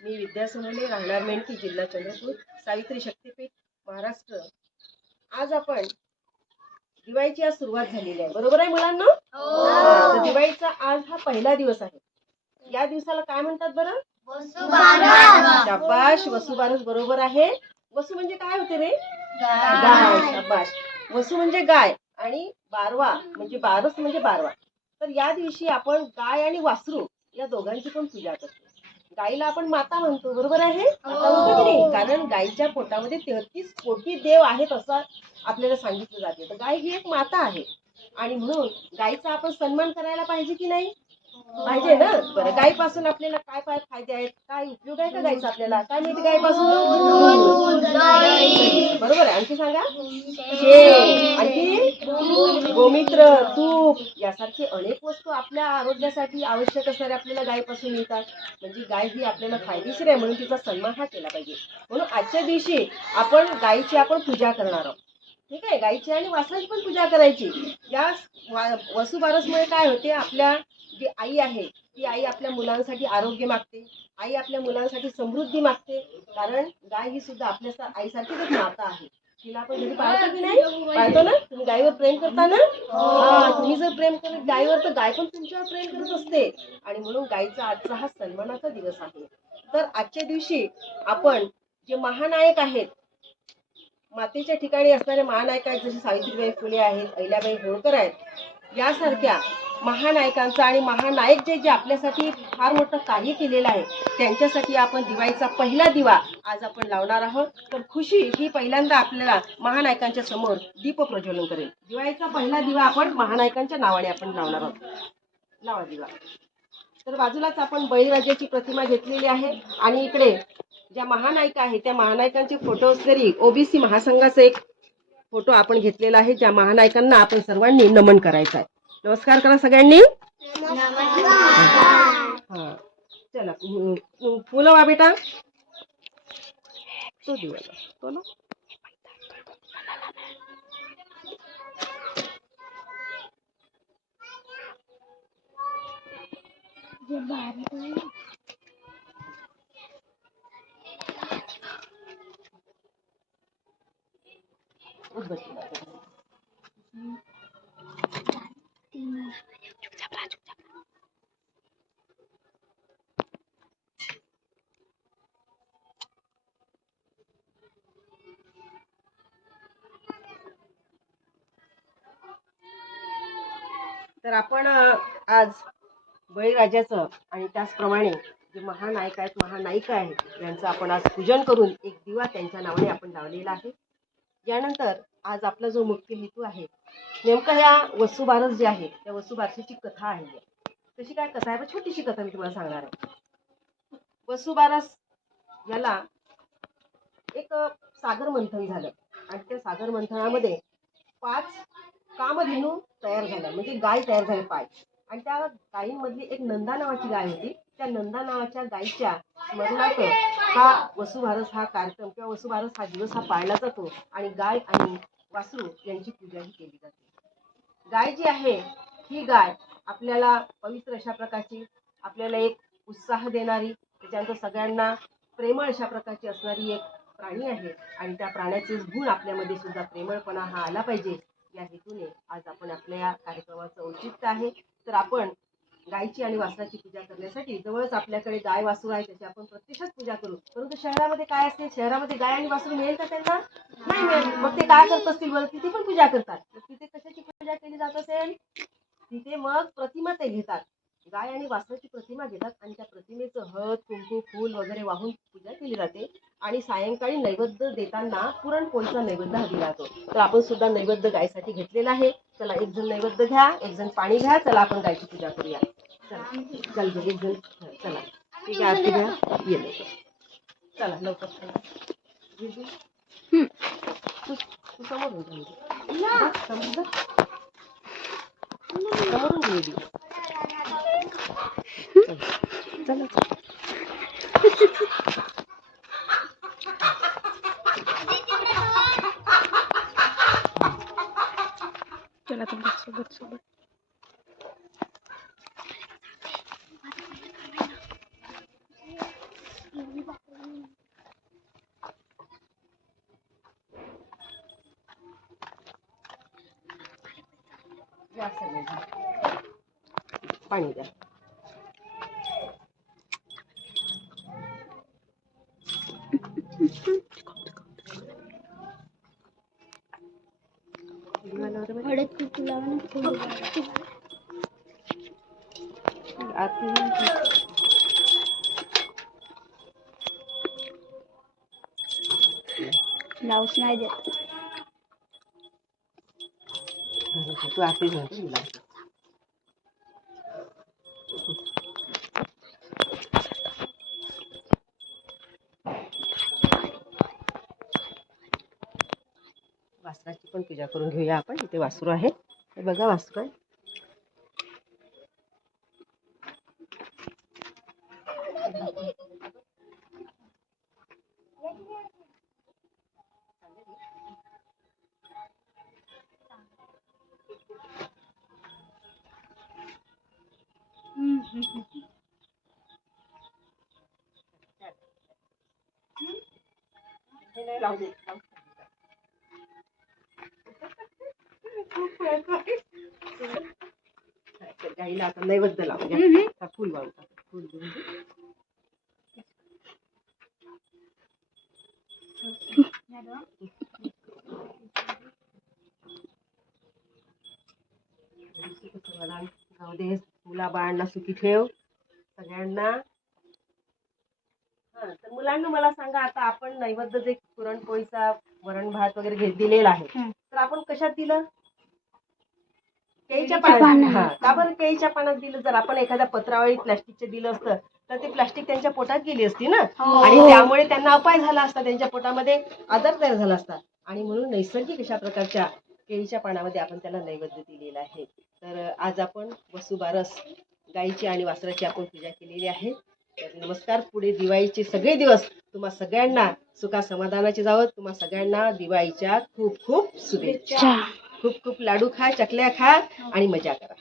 मी विद्या सोनवणे राहणार मेणकी जिल्हा चंद्रपूर सावित्री शक्तीपीठ महाराष्ट्र. आज आपण दिवाळीची आज सुरुवात झालेली आहे. बरोबर आहे मुलांना? हा, तर दिवाळीचा आज हा पहिला दिवस आहे. या दिवसाला काय म्हणतात बरं? शाबाश वसुबारस बरोबर आहे. वसू म्हणजे काय होते रे? गाय शाबाश. वसू म्हणजे गाय आणि बारवा म्हणजे बारस म्हणजे बारवा. तर या दिवशी आपण गाय आणि वासरू या दोघांची पण पूजा करतो. गाईला आपण माता म्हणतो बरोबर आहे कारण गाईच्या पोटामध्ये तेहतीस कोटी देव आहेत असं आपल्याला सांगितलं जाते तर गाय ही एक माता आहे आणि म्हणून गाईचा आपण सन्मान करायला पाहिजे की नाही पाहिजे ना बरं गाईपासून आपल्याला काय काय फायदे आहेत काय उपयोग आहे का गाईचा आपल्याला काय माहिती गाईपासून बरोबर आहे आणखी सांगा आणखी गोमित्र तूप. यासारखे अनेक वस्तू आपल्या आरोग्यासाठी आवश्यक असणारे आपल्याला गायीपासून मिळतात. म्हणजे गाय ही आपल्याला फायदेशीर आहे म्हणून तिचा सन्मान हा केला पाहिजे. म्हणून आजच्या दिवशी आपण गायीची आपण पूजा करणार आहोत. ठीक आहे? गायीची आणि वासराची पण पूजा करायची. या वसुबारसमुळे काय होते? आपल्या जी आई आहे ती आई आपल्या मुलांसाठी आरोग्य मागते. आई आपल्या मुलांसाठी समृद्धी मागते. कारण गाय ही सुद्धा आपल्या आईसारखीच माता आहे. तिला आपण घरी पाळतो की नाही? पाळतो ना? तुम्ही गायीवर प्रेम करता ना? हा तुम्ही जर प्रेम करत गायीवर तर गाय पण तुमच्यावर प्रेम करत असते. आणि म्हणून गायीचा आजचा हा सन्मानाचा दिवस आहे. तर आजच्या दिवशी आपण जे महानायक आहेत मातेच्या ठिकाणी असणारे महानायक आहेत जसे सावित्रीबाई फुले आहेत अहिल्याबाई होळकर आहेत यासारख्या महानायकांचा आणि महानायक जे जे आपल्यासाठी फार मोठं कार्य केलेलं आहे त्यांच्यासाठी आपण दिवाळीचा पहिला दिवा आज आपण लावणार आहोत. तर खुशी ही पहिल्यांदा आपल्याला महानायकांच्या समोर दीप प्रज्वलन करेल. दिवाळीचा पहिला दिवा आपण महानायकांच्या नावाने आपण लावणार आहोत. लावा दिवा. तर बाजूलाच आपण बळीराजाची प्रतिमा घेतलेली आहे आणि इकडे ज्या महानायिका आहेत त्या महानायकांचे फोटो जरी ओबीसी महासंघाचं एक फ़ोटो आपण घेतलेला आहे ज्या महानायकांना आपण सर्वांनी नमन करायचं आहे नमस्कार करा सगळ्यांनी हा चला हम्म, हम्म, फुलं वा बेटा तो दिवा लाव. तो लाव. उदबत्ती लाव. तर आपण आज बळीराजाचं आणि त्याचप्रमाणे जे महानायक आहेत महानायिका आहेत यांचं आपण आज पूजन करून एक दिवा त्यांच्या नावाने आपण लावलेला आहे. यानंतर आज आपला जो मुख्य हेतू आहे नेमकं ह्या वसुबारस जे आहे त्या वसुबारशीची कथा आहे. तशी काय कथा आहे? छोटीशी कथा मी तुम्हाला सांगणार आहे. वसुबारस याला एक सागर मंथन झालं. आणि त्या सागर मंथनामध्ये पाच कामधेनू तयार झाल्या. म्हणजे गाय तयार झाल्या पाच. आणि त्या गायींमधली एक नंदा नावाची गाय होती. त्या नंदा नावाच्या गायीच्या स्मरणार्थ हा वसुबारस हा कार्यक्रम किंवा वसुबारस हा दिवस हा पाळला जातो आणि गाय आणि वासरू यांची पूजाही केली जाते. गाय जी आहे ही गाय आपल्याला पवित्र अशा प्रकारची आपल्याला एक उत्साह देणारी त्याच्यानंतर सगळ्यांना प्रेमळ अशा प्रकारची असणारी एक प्राणी आहे आणि त्या प्राण्याचे गुण आपल्यामध्ये सुद्धा प्रेमळपणा हा आला पाहिजे. या हेतूने आज आपण आपल्या या कार्यक्रमाचं औचित्य आहे. तर आपण गायची आणि वासराची पूजा करण्यासाठी. जवळच आपल्याकडे गाय वासरू आहे त्याची आपण प्रत्यक्षात पूजा करू. परंतु शहरामध्ये काय असते? शहरामध्ये गाय आणि वासरू मिळेल का त्यांना? नाही मिळेल. मग ते काय करत असतील? बरं तिथे पण पूजा करतात. तिथे कशाची पूजा केली जात असेल? तिथे मग प्रतिमा ते घेतात. गाय आणि वासराची प्रतिमा घेतात आणि त्या प्रतिमेचं हळद कुंकू फूल वगैरे वाहून पूजा केली जाते. आणि सायंकाळी नैवेद्य देताना पुरणपोळीचा नैवेद्य हा दिला जातो तर आपण सुद्धा नैवेद्य गायसाठी घेतलेला आहे. चला एक जण नैवेद्य घ्या एक जण पाणी घ्या. चला आपण गायची पूजा करूया. चला चल एक जण. चला. ठीक आहे आरती घ्या. ये चला लवकर. तू समोरून समोरून. चला चला तुमच्या सोबत सोबत पाणी द्या हळद कुंकू लावा ना फुलं लावूच नाही देत. तू आरती वासराची पण पूजा करून घेऊया आपण. इथे वासरू आहे हे बघा वासरू आहे हे गाईला आता नैवेद्य लावूया हा, फुल. फुल दे. समाधान जाऊ दे मुला बाळांना सुखी ठेव सगळ्यांना हा तर मुलांना मला सांगा आता आपण नैवेद्य जे पुरणपोळीचा वरण भात वगैरे घेत दिलेला आहे. तर आपण कशात दिलं केळीच्या पानात. हा. का बरं केळीच्या पानात दिलं? जर आपण एखाद्या पत्रावळी प्लास्टिकचे दिलं असतं तर ते प्लास्टिक त्यांच्या पोटात गेली असती ना? हो. आणि त्यामुळे त्यांना अपाय झाला असता त्यांच्या पोटामध्ये आजार तयार झाला असता. आणि म्हणून नैसर्गिक अशा प्रकारच्या केळीच्या पानामध्ये आपण त्याला नैवेद्य दिलेला आहे. तर आज आपण वसुबारस गाईची आणि वासराची आपण पूजा केलेली आहे. तर नमस्कार पुढे दिवाळीचे सगळे दिवस तुम्हा सगळ्यांना सुखा समाधानाचे जावं. तुम्हा सगळ्यांना दिवाळीच्या खूप खूप शुभेच्छा. खूप खूप लाडू खा चकल्या खा आणि मजा करा.